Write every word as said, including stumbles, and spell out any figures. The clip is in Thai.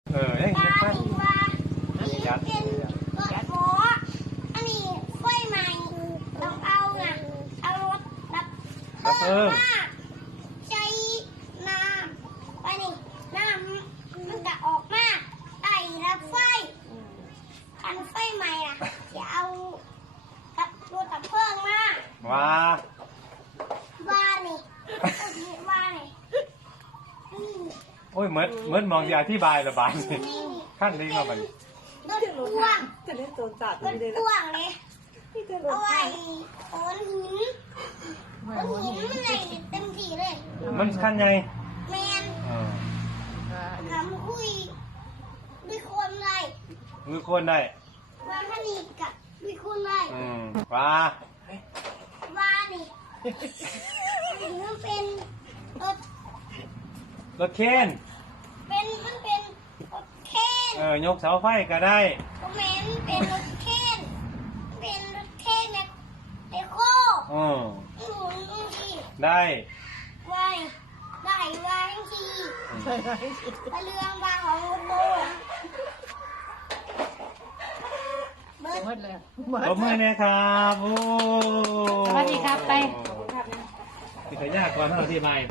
เออเอ้ยปลาเห็นปะปลาที่เป็นรถหมออันนี้ไฟใหม่ต้องเอาน่ะเอารถดับเพลิงมาใช้น้ำไปนี่น้ำมันจะออกมาไต่รับไฟคันไฟใหม่อ่ะจะเอากับรถดับเพลิงมาว้าบ้านนี่บ้านนี่นี่โอ้ยเหมือนเหมือนมองจะอธิบายระบายสินี่ขั้นนี้เข้าไปรถพ่วงจะได้โจรจัดรถเลยนะพ่วงเลยพี่จะรเอาถไว้โอนหินโอนหินมันเลยเต็มที่เลยมันขั้นไงแมนเออทำคุยด้วยคนเลยมือคนได้ว่าถ้านี่กับด้วยคนเลยอืมว้าว่านี่มันเป็นรถรถเคนเป็นมันเป็นรถเคนเออยกเสาไฟก็ได้คอมเมนต์เป็นรถเคนเป็นรถเคนแบบไอโคอืมหมุนบางทีได้ไว้ได้ไว้บางทีใช่ไหมตะเรืองบางของรถโบเบิร์ดหมดเลยตบมือเนี่ยครับโอ้สวัสดีครับไปพิทยากรท่านอธิบาย